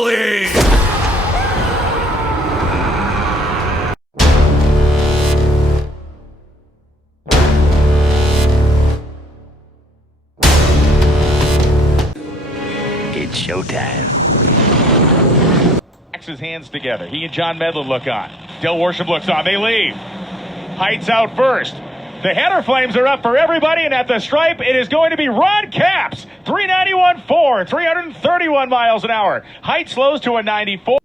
Valley! It's showtime. His hands together. He and John Medlin look on. Del Worship looks on. They leave. Heights out first. The header flames are up for everybody, and at the stripe, it is going to be Ronn Capps. 391.4, 331 miles an hour. Height slows to a 94.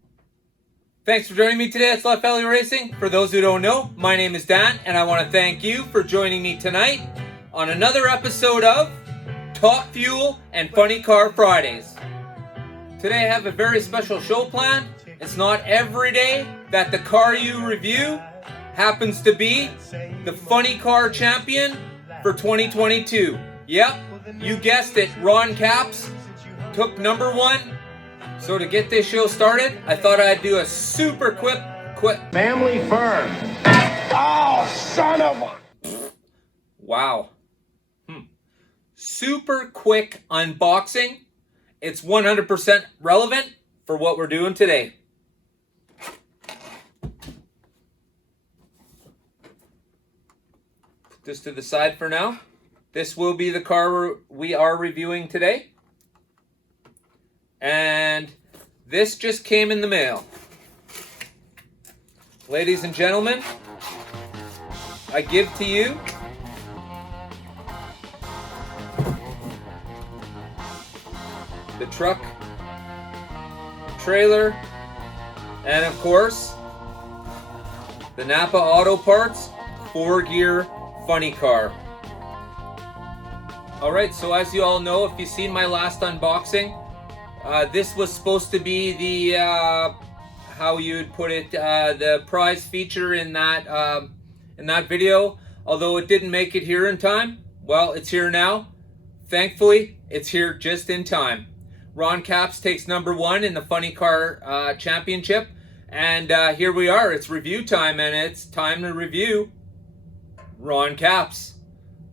Thanks for joining me today at Slot Valley Racing. For those who don't know, my name is Dan, and I want to thank you for joining me tonight on another episode of Top Fuel and Funny Car Fridays. Today I have a very special show planned. It's not every day that the car you review happens to be the Funny Car Champion for 2022. Yep, you guessed it, Ronn Capps took number 1. So to get this show started, I thought I'd do a super quick family firm. Oh, son of a... Wow. Super quick unboxing. It's 100% relevant for what we're doing today. Put this to the side for now. This will be the car we are reviewing today. And this just came in the mail. Ladies and gentlemen, I give to you the truck, trailer, and of course, the NAPA Auto Parts 4-gear funny car. Alright, so as you all know, if you've seen my last unboxing, this was supposed to be the, how you'd put it, the prize feature in that video. Although it didn't make it here in time, well, it's here now. Thankfully, it's here just in time. Ronn Capps takes number 1 in the Funny Car Championship. And here we are. It's review time, and it's time to review Ronn Capps.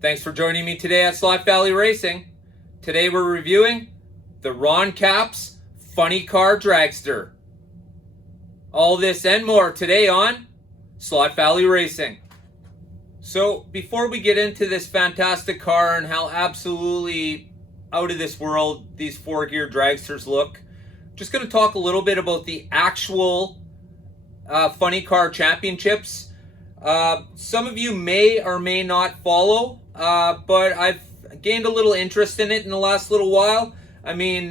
Thanks for joining me today at Slot Valley Racing. Today we're reviewing the Ronn Capps Funny Car Dragster. All this and more today on Slot Valley Racing. So before we get into this fantastic car and how absolutely out of this world these 4-gear dragsters look, I'm just going to talk a little bit about the actual Funny Car Championships. Some of you may or may not follow, but I've gained a little interest in it in the last little while. I mean,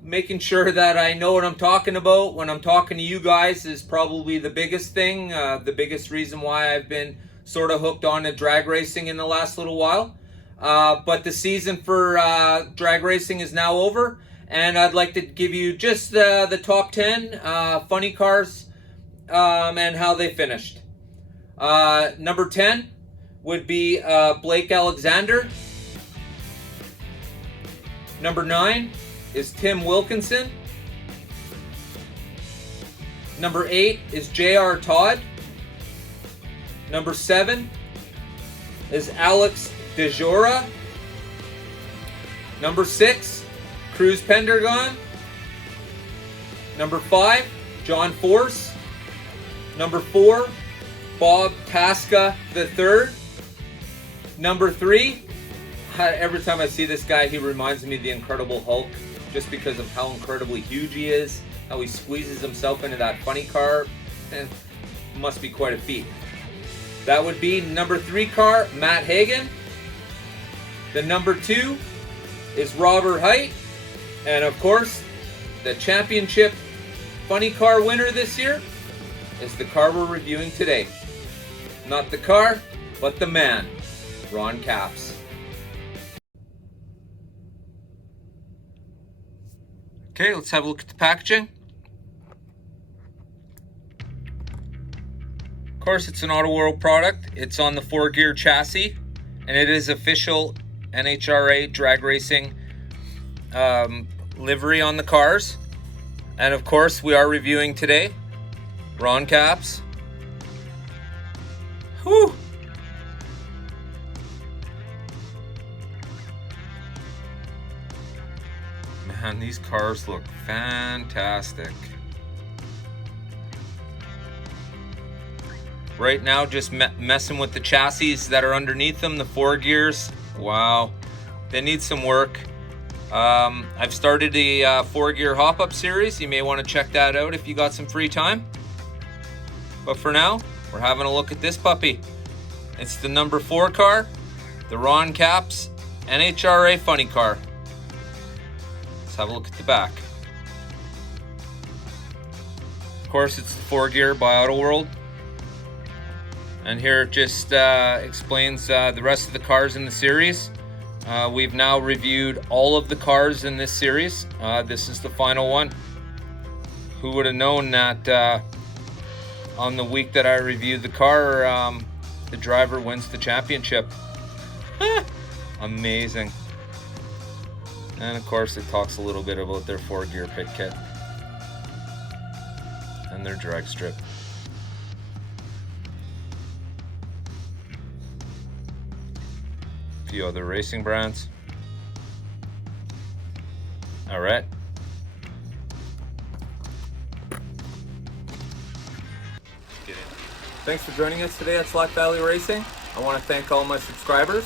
making sure that I know what I'm talking about when I'm talking to you guys is probably the biggest thing, the biggest reason why I've been sort of hooked on to drag racing in the last little while. But the season for drag racing is now over, and I'd like to give you just the top 10 funny cars and how they finished. Number 10 would be Blake Alexander. Number 9 is Tim Wilkinson. Number 8 is J.R. Todd. Number 7 is Alex DeJora. Number 6, Cruz Pendergon. Number 5, John Force. Number 4, Bob Tasca III. Number 3, every time I see this guy, he reminds me of the Incredible Hulk, just because of how incredibly huge he is, how he squeezes himself into that funny car, and it must be quite a feat. That would be number 3 car, Matt Hagan. The number 2 is Robert Height. And of course, the championship funny car winner this year is the car we're reviewing today. Not the car, but the man, Ronn Capps. Okay, let's have a look at the packaging. Of course, it's an Auto World product. It's on the 4-gear chassis, and it is official NHRA drag racing livery on the cars. And of course, we are reviewing today Ronn Capps. Whew. Man, these cars look fantastic. Right now, just messing with the chassis that are underneath them, the 4 gears. Wow, they need some work. I've started a 4-gear hop-up series. You may want to check that out if you got some free time. But for now, we're having a look at this puppy. It's the number 4 car, the Ronn Caps NHRA funny car. Let's have a look at the back. Of course, it's the 4-gear by Auto World. And here it just explains the rest of the cars in the series. We've now reviewed all of the cars in this series. This is the final one. Who would have known that on the week that I reviewed the car, the driver wins the championship. Amazing. And of course it talks a little bit about their 4-gear pit kit and their drag strip. A few other racing brands. All right. Thanks for joining us today at Slack Valley Racing. I want to thank all my subscribers.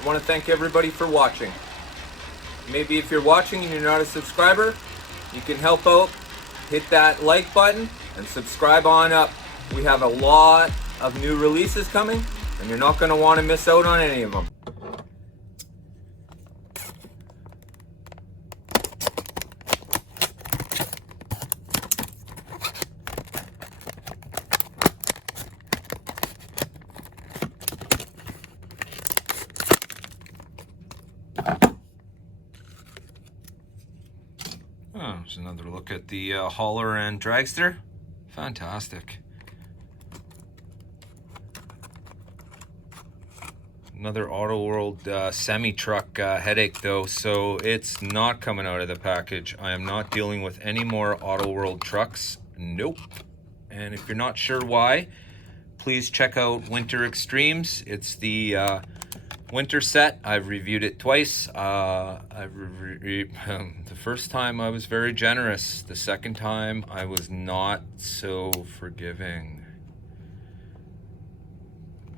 I want to thank everybody for watching. Maybe if you're watching and you're not a subscriber, you can help out, hit that like button, and subscribe on up. We have a lot of new releases coming, and you're not going to want to miss out on any of them. Oh, there's another look at the hauler and dragster. Fantastic. Another Auto World semi-truck headache though, so it's not coming out of the package. I am not dealing with any more Auto World trucks. Nope. And if you're not sure why, please check out Winter Extremes. It's the winter set. I've reviewed it twice. The first time I was very generous. The second time I was not so forgiving.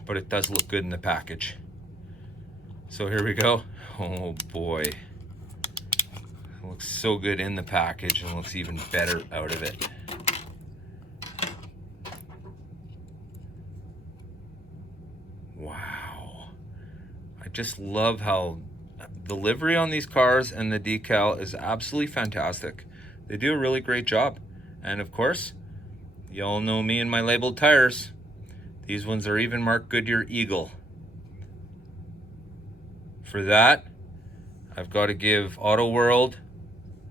But it does look good in the package. So here we go. Oh boy. It looks so good in the package and looks even better out of it. Wow. I just love how the livery on these cars and the decal is absolutely fantastic. They do a really great job. And of course, you all know me and my labeled tires. These ones are even marked Goodyear Eagle. For that, I've got to give Auto World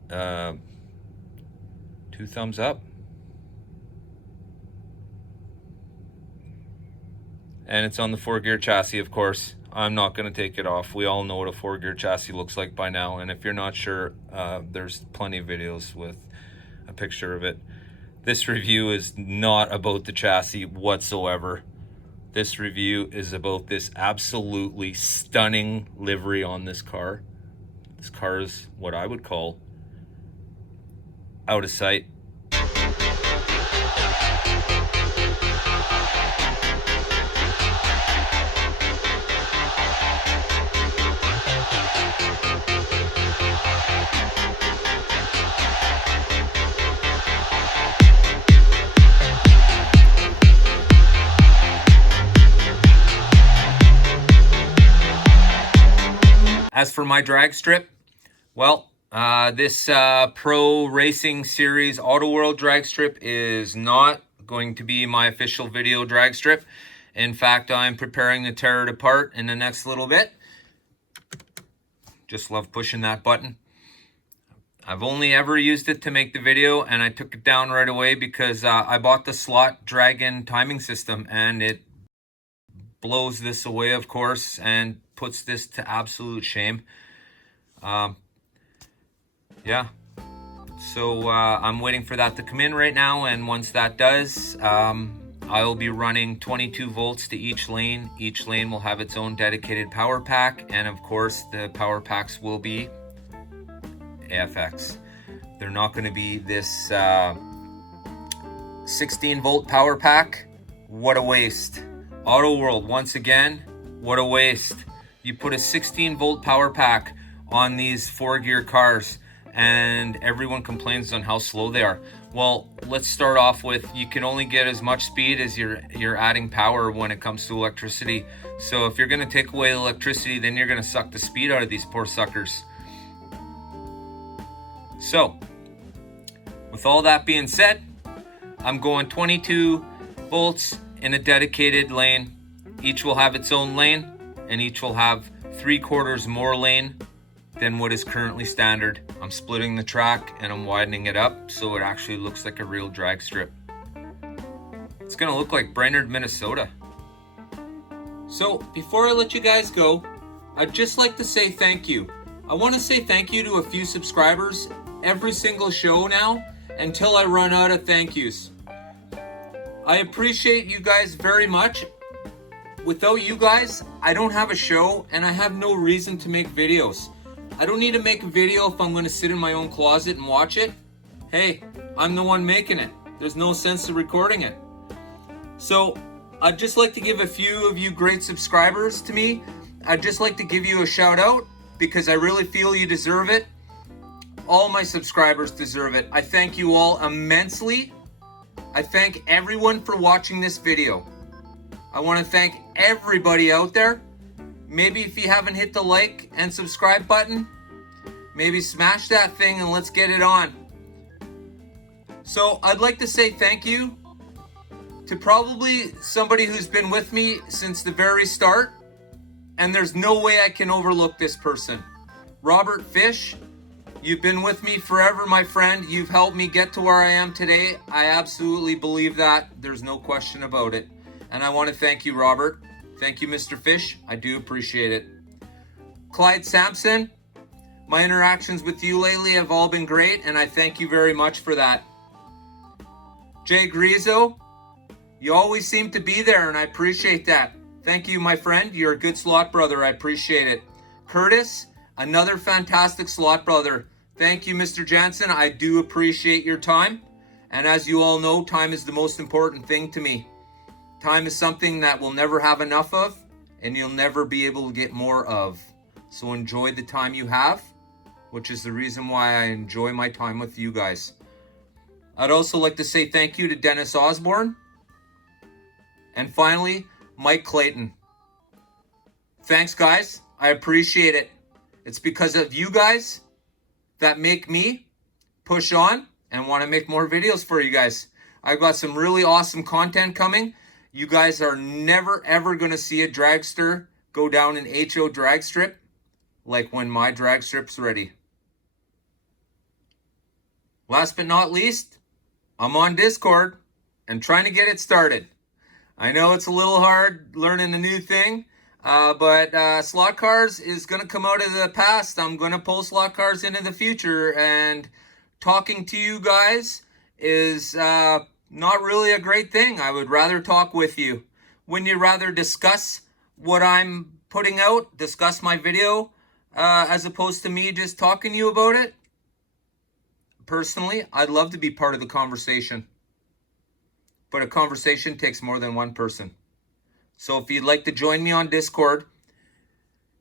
2 thumbs up. And it's on the 4-gear chassis, of course. I'm not going to take it off. We all know what a 4-gear chassis looks like by now. And if you're not sure, there's plenty of videos with a picture of it. This review is not about the chassis whatsoever. This review is about this absolutely stunning livery on this car. This car is what I would call out of sight. As for my drag strip, well, this Pro Racing Series Auto World drag strip is not going to be my official video drag strip. In fact, I'm preparing to tear it apart in the next little bit. Just love pushing that button. I've only ever used it to make the video, and I took it down right away because I bought the slot drag-in timing system, and it blows this away, of course, and puts this to absolute shame. Yeah, so I'm waiting for that to come in right now, and once that does, I'll be running 22 volts to each lane. Each lane will have its own dedicated power pack, and of course the power packs will be AFX. They're not going to be this 16 volt power pack. What a waste. Auto World, once again, what a waste. You put a 16 volt power pack on these 4-gear cars and everyone complains on how slow they are. Well, let's start off with, you can only get as much speed as you're adding power when it comes to electricity. So if you're going to take away the electricity, then you're going to suck the speed out of these poor suckers. So, with all that being said, I'm going 22 volts in a dedicated lane. Each will have its own lane, and each will have 3/4 more lane than what is currently standard. I'm splitting the track and I'm widening it up so it actually looks like a real drag strip. It's gonna look like Brainerd, Minnesota. So before I let you guys go, I'd just like to say thank you. I want to say thank you to a few subscribers every single show now until I run out of thank yous. I appreciate you guys very much. Without you guys, I don't have a show and I have no reason to make videos. I don't need to make a video if I'm going to sit in my own closet and watch it. Hey, I'm the one making it. There's no sense to recording it. So, I'd just like to give a few of you great subscribers to me. I'd just like to give you a shout out because I really feel you deserve it. All my subscribers deserve it. I thank you all immensely. I thank everyone for watching this video. I want to thank everybody out there. Maybe if you haven't hit the like and subscribe button, maybe smash that thing and let's get it on. So I'd like to say thank you to probably somebody who's been with me since the very start, and there's no way I can overlook this person. Robert Fish, you've been with me forever, my friend. You've helped me get to where I am today. I absolutely believe that. There's no question about it. And I want to thank you, Robert. Thank you, Mr. Fish. I do appreciate it. Clyde Sampson, my interactions with you lately have all been great, and I thank you very much for that. Jay Grizo, you always seem to be there, and I appreciate that. Thank you, my friend. You're a good slot brother. I appreciate it. Curtis, another fantastic slot brother. Thank you, Mr. Jansen. I do appreciate your time. And as you all know, time is the most important thing to me. Time is something that we'll never have enough of, and you'll never be able to get more of. So enjoy the time you have, which is the reason why I enjoy my time with you guys. I'd also like to say thank you to Dennis Osborne. And finally, Mike Clayton. Thanks, guys. I appreciate it. It's because of you guys that make me push on and want to make more videos for you guys. I've got some really awesome content coming. You guys are never ever going to see a dragster go down an HO drag strip like when my drag strip's ready. Last but not least, I'm on Discord and trying to get it started. I know it's a little hard learning a new thing, but slot cars is going to come out of the past. I'm going to pull slot cars into the future, and talking to you guys is not really a great thing. I would rather talk with you. Wouldn't you rather discuss what I'm putting out, discuss my video, as opposed to me just talking to you about it? Personally, I'd love to be part of the conversation. But a conversation takes more than one person. So if you'd like to join me on Discord,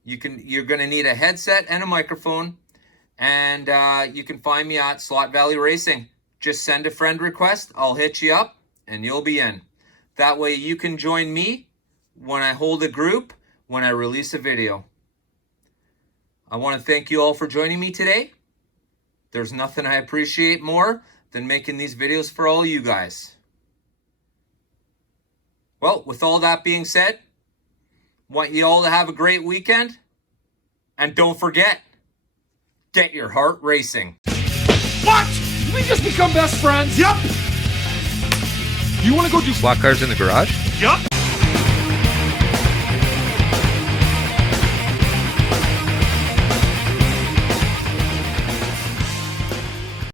you're going to need a headset and a microphone. And you can find me at Slot Valley Racing. Just send a friend request, I'll hit you up, and you'll be in. That way you can join me when I hold a group, when I release a video. I want to thank you all for joining me today. There's nothing I appreciate more than making these videos for all you guys. Well, with all that being said, want you all to have a great weekend. And don't forget, get your heart racing. What? We just become best friends? Yup. You want to go do Slot cars in the garage? Yup.